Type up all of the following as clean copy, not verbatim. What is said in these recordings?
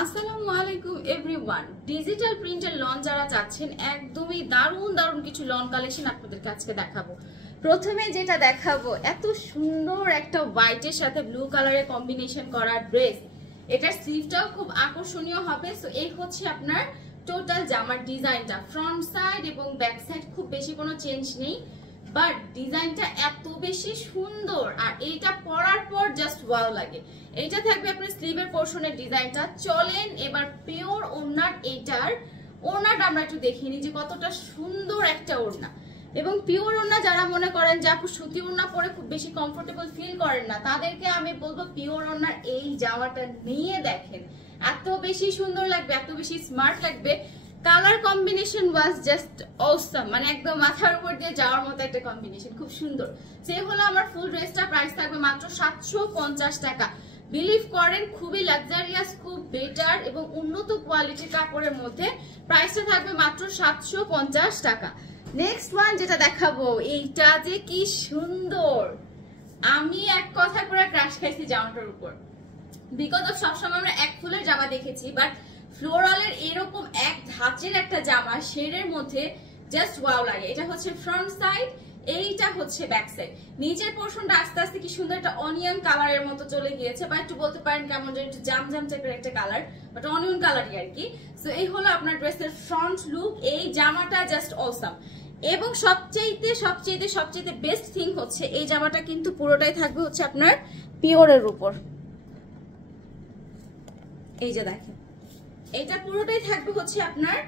আসসালামু আলাইকুম everyone. Digital প্রিন্টের লন যারা চাচ্ছেন একদমই দারুণ দারুণ কিছু লন কালেকশন আপনাদেরকে আজকে দেখাবো। প্রথমে যেটা দেখাবো, এত সুন্দর একটা হোয়াইটের সাথে ব্লু কালারের কম্বিনেশন করা ড্রেস। এটার স্লিভটাও খুব আকর্ষণীয় হবে। সো এই হচ্ছে আপনার টোটাল জামার ডিজাইনটা, ফ্রন্ট সাইড এবং ব্যাক সাইড খুব বেশি কোনো চেঞ্জ নেই, বাট ডিজাইনটা এত বেশি সুন্দর আর এইটা পরার পর জাস্ট ওয়াও লাগে। এইটা থাকবে আপনার স্লিভের পোর্শনের ডিজাইনটা। চলেন এবার পিওর ওড়নার, এইটার ওড়নাটা আমরা একটু দেখিয়ে নিই যে কতটা সুন্দর একটা ওড়না। এবং পিওর ওড়না যারা মনে করেন যে আপু সুতি ওড়না পরে খুব বেশি কমফোর্টেবল ফিল করেন না, তাদেরকে আমি বলবো পিওর ওড়নার এই জামাটা নিয়ে দেখেন, এত বেশি সুন্দর লাগবে, এত বেশি স্মার্ট লাগবে। Colour combination was just awesome, মানে একদম মাথার উপর দিয়ে যাওয়ার মতো একটা কম্বিনেশন, খুব সুন্দর। সে হলো আমার ফুল ড্রেসটা, প্রাইস থাকবে মাত্র 750 টাকা। বিলিভ করেন খুবই লাক্সারিয়াস, খুব বেটার এবং উন্নত কোয়ালিটির কাপড়ের মধ্যে প্রাইসটা থাকবে মাত্র 750 টাকা। নেক্সট ওয়ান যেটা দেখাবো, এইটা যে কি সুন্দর, আমি এক কথা করে ক্রাশ খাইছি জামাটার উপর। বিকজ অফ সবসময় আমরা এক ফুলের জামা দেখেছি, বাট ফ্লোরালের এরকম এক ধাঁচের একটা জামা শেডের মধ্যে জাস্ট ওয়াও লাগে। এটা হচ্ছে ফ্রন্ট সাইড, এইটা হচ্ছে ব্যাক সাইড। নিচের পোর্শনটা আস্তে আস্তে কি সুন্দর একটা অনিয়ন কালারের মতো চলে গিয়েছে, বা একটু বলতে পারেন কেমন যেন একটু জাম জাম টাইপের একটা কালার, বাট অনিয়ন কালারই আর কি। সো এই হলো আপনার ড্রেসের ফ্রন্ট লুক। এই জামাটা জাস্ট অসাম। এবং সবচেয়ে বেস্ট থিং হচ্ছে এই জামাটা কিন্তু পুরোটাই থাকবে হচ্ছে আপনার পিওরের উপর। এই যে দেখেন, এটা পুরোটাই থাকবে হচ্ছে আপনার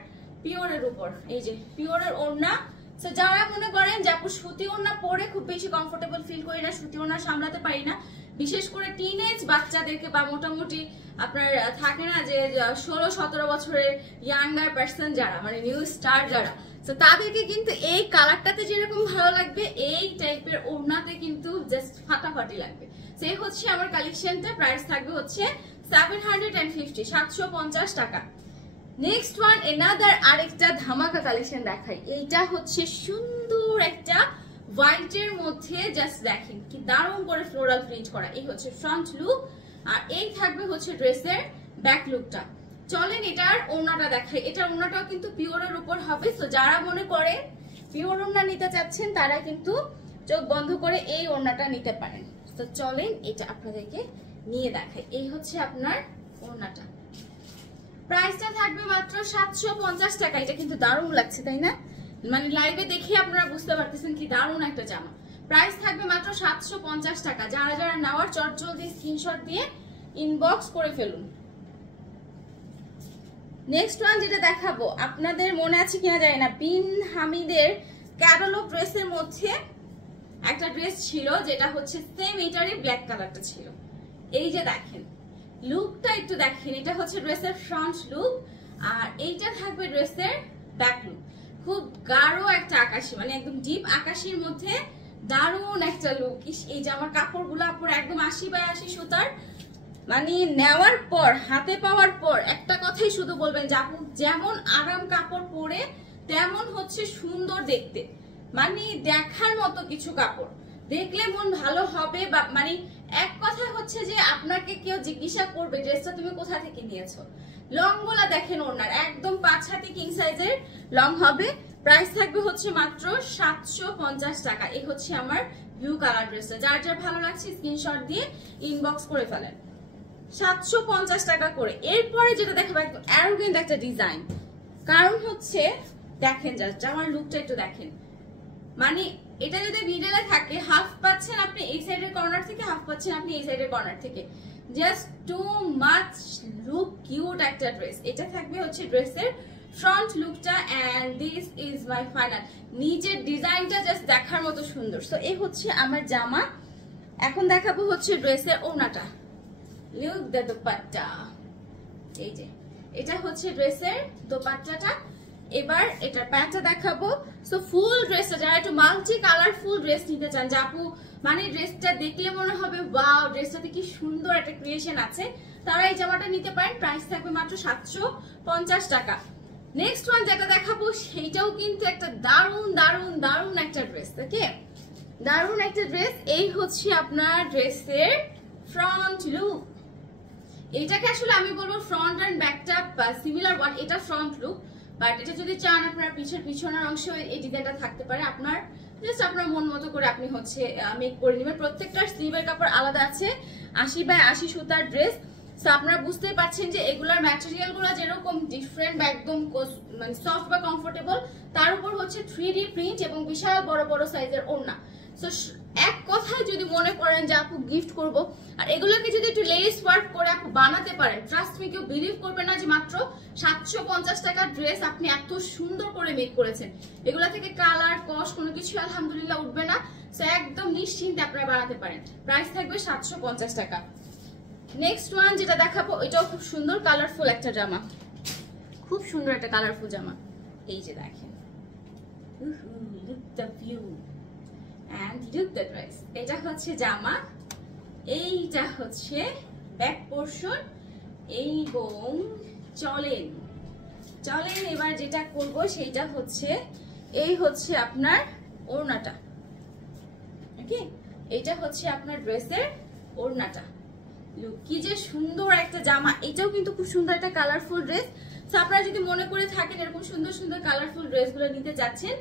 পিওরের উপর। এই যে পিওরের ওড়না। সো যারা মনে করেন যে আপু সুতি ওড়না পরে খুব বেশি কমফোর্টেবল ফিল করি না, সুতি ওড়না সামলাতে পারি না, বিশেষ করে টিনেজ বাচ্চাদেরকে বা মোটামুটি আপনার থাকে না যে 16-17 বছরের ইয়াঙ্গার পার্সন যারা, মানে নিউ স্টার যারা, তো তাদেরকে কিন্তু এই কালারটাতে যেরকম ভালো লাগবে, এই টাইপের ওড়নাতে কিন্তু জাস্ট ফাটাফাটি লাগবে। সেই হচ্ছে আমার কালেকশনটা, প্রাইস থাকবে হচ্ছে 750 টাকা। নেক্সট ওয়ান এনাদার আরেকটা ধামাকা কালেকশন দেখাই। এইটা হচ্ছে সুন্দর একটা হোয়াইটের মধ্যে, জাস্ট দেখেন কি দারুণ করে ফ্লোরাল প্রিন্ট করা। এই হচ্ছে ফ্রন্ট লুক, আর এই থাকবে হচ্ছে ড্রেসের ব্যাক লুকটা। চলেন এটার ওড়নাটা দেখাই। এটার ওড়নাটাও কিন্তু পিওরের উপর হবে। তো যারা মনে করে পিওর ওড়না নিতে চাচ্ছেন তারা কিন্তু চোখ বন্ধ করে এই ওড়নাটা নিতে পারেন। তো চলেন এটা আপনাদেরকে নিয়ে দেখাই। এই হচ্ছে আপনার ওড়নাটা, প্রাইসটা থাকবে মাত্র 750 টাকা। এটা কিন্তু দারুণ লাগছে তাই না? মানে লাইভে দেখে আপনারা বুঝতে পারতেছেন কি দারুণ একটা জামা। প্রাইস থাকবে মাত্র 750 টাকা। যারা যারা নেওয়ার চটজলদি স্ক্রিনশট দিয়ে ইনবক্স করে ফেলুন। নেক্সট ওয়ান যেটা দেখাবো, আপনাদের মনে আছে কিনা জানি না, বিন হামিদের ক্যাটালগ ড্রেসের মধ্যে একটা ড্রেস ছিল যেটা হচ্ছে সেম এটারই ব্ল্যাক কালারটা ছিল। এই যে দেখেন লুকটা একটু দেখেন, এটা হচ্ছে ড্রেসের ফ্রন্ট লুক, আর এইটা থাকবে ড্রেসের ব্যাক লুক। খুব গাঢ় একটা আকাশি, মানে একদম ডিপ আকাশির মধ্যে দারুণ একটা লুক। এই জামার কাপড়গুলো আপুর একদম 80/80 সুতার, মানে নেওয়ার পর হাতে পাওয়ার পর একটা কথাই শুধু বলবেন যে আপু যেমন আরাম কাপড় পরে তেমন হচ্ছে সুন্দর দেখতে, মানে দেখার মতো কিছু কাপড় দেখলে মন ভালো হবে। বা মানে এক কথা হচ্ছে যে আপনাকে কেউ জিজ্ঞাসা করবে ড্রেসটা তুমি কোথা থেকে নিয়েছো। লং গুলা দেখেন ওনার একদম 5 হাতি কিং সাইজের লং হবে। প্রাইস থাকবে হচ্ছে মাত্র 750 টাকা। এই হচ্ছে আমার ব্লু কালার ড্রেসটা। যার যার ভালো লাগছে স্ক্রিনশট দিয়ে ইনবক্স করে ফেলেন। 750 টাকা করে। এরপরে যেটা দেখাবো একদম অ্যারোগেন্ট একটা ডিজাইন, কারণ হচ্ছে দেখেন জাস্ট আমার লুকটা একটু দেখেন, মানে এটা যদি মিডলে থাকে হাফ পাচ্ছেন আপনি এই সাইডের কর্নার থেকে, হাফ পাচ্ছেন আপনি এই সাইডের কর্নার থেকে, just too much look cute একটা ড্রেস। এটা থাকবে হচ্ছে ড্রেসের ফ্রন্ট লুকটা, and this is my final. নিচের ডিজাইনটা জাস্ট দেখার মতো সুন্দর। সো এই হচ্ছে আমার জামা। এখন দেখাবো হচ্ছে ড্রেসের ওড়নাটা। Look the dupatta. এই যে এটা হচ্ছে ড্রেসের দোপাট্টাটা। এবার এটার প্যান্টটা দেখাবো। সো ফুল ড্রেসটা যারা একটু মাল্টি কালারফুল ড্রেস নিতে চান, যে আপু মানে ড্রেসটা দেখলে মনে হবে ওয়াও ড্রেসটাতে কি সুন্দর একটা ক্রিয়েশন আছে, তারা এই জামাটা নিতে পারেন। প্রাইস থাকবে মাত্র 750 টাকা। নেক্সট ওয়ান যেটা দেখাবো সেইটাও কিন্তু একটা দারুণ দারুণ দারুণ একটা ড্রেস। ওকে, দারুণ একটা ড্রেস। এই হচ্ছে আপনার ড্রেসের ফ্রন্ট লুক। এটাকে আসলে আমি বলবো ফ্রন্ট এন্ড বা সিমিলার ওয়ান, এটা ফ্রন্ট লুক, বাট এটা যদি চান আপনার পিছনের অংশে এই ডিজাইনটা থাকতে পারে, আপনার জাস্ট আপনার মন মতো করে আপনি হচ্ছে মেক করে নেবেন। প্রত্যেকটার স্লিভের কাপড় আলাদা আছে, 80x80 সুতার ড্রেস। সো আপনারা বুঝতেই পারছেন যে এগুলার ম্যাটেরিয়াল গুলো যেরকম ডিফারেন্ট বা একদম মানে সফট বা কমফোর্টেবল, তার উপর হচ্ছে 3D প্রিন্ট এবং বিশাল বড় বড় সাইজের ওড়না। সো এক কথায় যদি মনে করেন যে আপু গিফট করব, আর এগুলোকে যদি একটু লেস ওয়ার্ক করে আপু বানাতে পারেন, ট্রাস্ট মি কেউ বিলিভ করবে না যে মাত্র 750 টাকার ড্রেস আপনি এত সুন্দর করে মেক করেছেন। এগুলা থেকে কালার কস কোনো কিছু আলহামদুলিল্লাহ উঠবে না। সো একদম নিশ্চিন্তে আপনারা বানাতে পারেন। প্রাইস থাকবে 750 টাকা। নেক্সট ওয়ান যেটা দেখাবো, এটাও খুব সুন্দর কালারফুল একটা জামা, খুব সুন্দর একটা কালারফুল জামা। এই যে দেখেন, look the view and look the dress. এটা হচ্ছে জামা, এইটা হচ্ছে ব্যাক পোরশন। এবং চলেন এবার যেটা করব সেটা হচ্ছে এই হচ্ছে আপনার ওড়নাটা। ওকে, এটা হচ্ছে আপনার ড্রেসের ওড়নাটা। লুক কি যে সুন্দর একটা জামা, এটাও কিন্তু খুব সুন্দর একটা কালারফুল ড্রেস। সো আপনারা যদি মনে করে থাকেন এরকম সুন্দর সুন্দর কালারফুল ড্রেসগুলো নিতে যাচ্ছেন,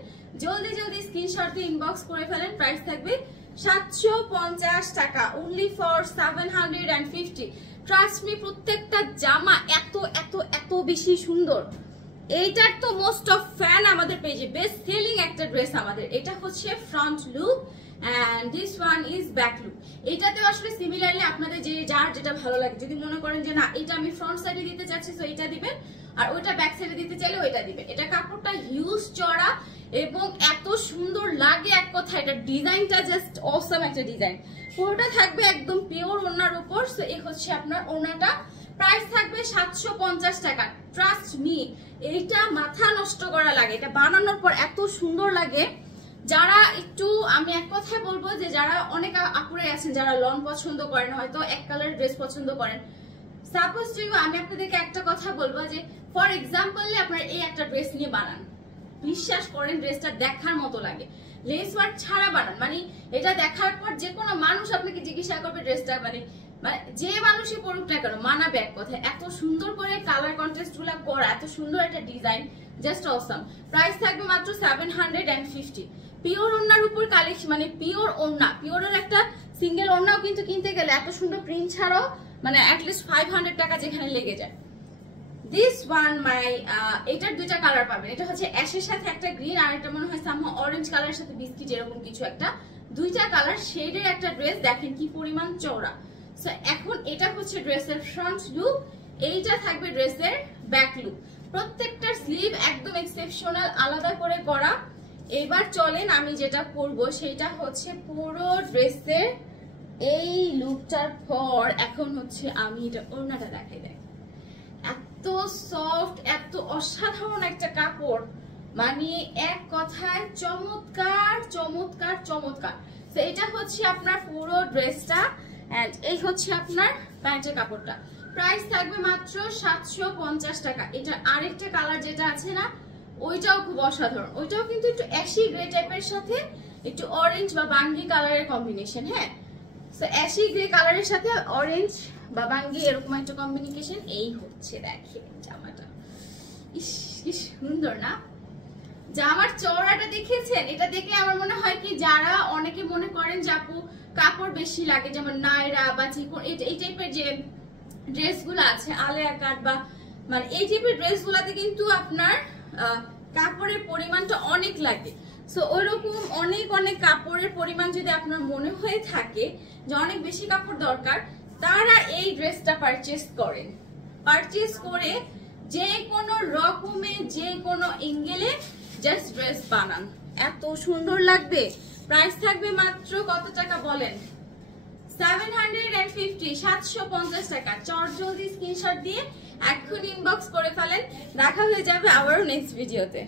জলদি স্ক্রিনশট দিয়ে ইনবক্স করে ফেলেন। প্রাইস থাকবে 750 টাকা, অনলি ফর 750। ট্রাস্ট মি, প্রত্যেকটা জামা এত এত এত বেশি সুন্দর। এইটার তো মোস্ট অফ ফ্যান আমাদের পেজে, বেস্ট সেলিং একটা ড্রেস আমাদের। এটা হচ্ছে front look and this one is back look। এটাতে আসলে সিমিলারলি আপনাদের যার যেটা ভালো লাগে, যদি মনে করেন যে না এটা আমি ফ্রন্ট সাইডে দিতে চাচ্ছি তো এটা দিবেন, আর ওইটা ব্যাক সাইডে দিতে চাইলে ওইটা দিবেন। এটা কাপড়টা হিউজ চড়া এবং এত সুন্দর লাগে, এক কথা এটা ডিজাইনটা জাস্ট অসম একটা ডিজাইন। পুরোটা থাকবে একদম পিওর ওড়নার উপর। সো এই হচ্ছে আপনার ওড়নাটা, প্রাইস থাকবে 750 টাকা। ট্রাস্ট মি, এইটা মাথা নষ্ট করা লাগে, এটা বানানোর পর এত সুন্দর লাগে। যারা একটু, আমি এক কথায় বলবো যে যারা অনেক আপুরে আছেন যারা লং পছন্দ করেন, হয়তো এক কালার ড্রেস পছন্দ করেন, সাপোজ আমি আপনাদেরকে একটা কথা বলবো যে ফর এক্সাম্পল আপনারা এই একটা ড্রেস নিয়ে বানান, বিশ্বাস করেন ড্রেসটা দেখার মতো লাগে। লেস ওয়ার্ক ছাড়া বানান, মানে এটা দেখার পর যে কোনো মানুষ আপনাকে জিজ্ঞাসা করবে ড্রেসটা মানে যে মানুষই পড়ুক না কেন মানাবে এক কথায়। এত সুন্দর করে কালার কন্ট্রাস্ট গুলা করা, এত সুন্দর একটা ডিজাইন, জাস্ট অসম। প্রাইস থাকবে মাত্র 750। পিওর ওড়নার উপর কালেকশন, মানে পিওর ওড়না, পিওরের একটা সিঙ্গেল ওড়নাও কিন্তু কিনতে গেলে এত সুন্দর প্রিন্ট ছাড়াও মানে অ্যাটলিস্ট 500 টাকা যেখানে লেগে যায়। দিস ওয়ান মাই, এটার দুইটা কালার পাবেন। এটা হচ্ছে অ্যাশের সাথে একটা গ্রিন, আর এটা মনে হয় সামহাও অরেঞ্জ কালারের সাথে বিস্কিট এরকম কিছু একটা, দুইটা কালার শেডের একটা ড্রেস। দেখেন কি পরিমাণ চওড়া। সো এখন এটা হচ্ছে ড্রেসের ফ্রন্ট লুক, এইটা থাকবে ড্রেসের ব্যাক লুক। প্রত্যেকটার স্লিভ একদম এক্সেপশনাল আলাদা করে করা। এবার চলেন আমি যেটা করব সেটা হচ্ছে পুরো ড্রেসের এই লুকটার পর এখন হচ্ছে আমি এটা ওড়নাটা দেখাই দেয়। এত সফট, এত অসাধারণ একটা কাপড়, মানে এক কথায় চমৎকার চমৎকার চমৎকার। তো এটা হচ্ছে আপনার পুরো ড্রেসটা, এন্ড এই হচ্ছে আপনার প্যান্টের কাপড়টা। প্রাইস থাকবে মাত্র 750 টাকা। এটা আরেকটা কালার যেটা আছে না, ওইটাও খুব অসাধারণ। ওইটাও কিন্তু একটু অ্যাশি গ্রে টাইপের সাথে একটু অরেঞ্জ বা বাঙ্গি কালারের কম্বিনেশন। হ্যাঁ, সো অ্যাশি গ্রে কালারের সাথে অরেঞ্জ বা বাঙ্গি এরকম একটা কম্বিনেশন। এই হচ্ছে দেখেন জামাটা, ইস কি সুন্দর না। জামার চওড়াটা দেখেছেন? এটা দেখে আমার মনে হয় কি যারা অনেকে মনে করেন যে আপু কাপড় বেশি লাগে, যেমন নায়রা বা চিকন এই টাইপের যে ড্রেসগুলো আছে, আলেয়া কাট বা মানে এই টাইপের ড্রেসগুলোতে কিন্তু আপনার কাপড়ের পরিমাণটা অনেক লাগে। সো ওইরকম অনেক অনেক কাপড়ের পরিমাণ যদি আপনার মনে হয়ে থাকে যে অনেক বেশি কাপড় দরকার, তারা এই ড্রেসটা পারচেজ করেন। পারচেজ করে যে কোনো রকমে যে কোনো এঙ্গেলে জাস্ট ড্রেস বানান, এত সুন্দর লাগবে। প্রাইস থাকবে মাত্র কত টাকা বলেন? 750 টাকা। জলদি স্ক্রিনশট দিয়ে এখন ইনবক্স করে ফেলেন। দেখা হয়ে যাবে আবারও নেক্সট ভিডিওতে।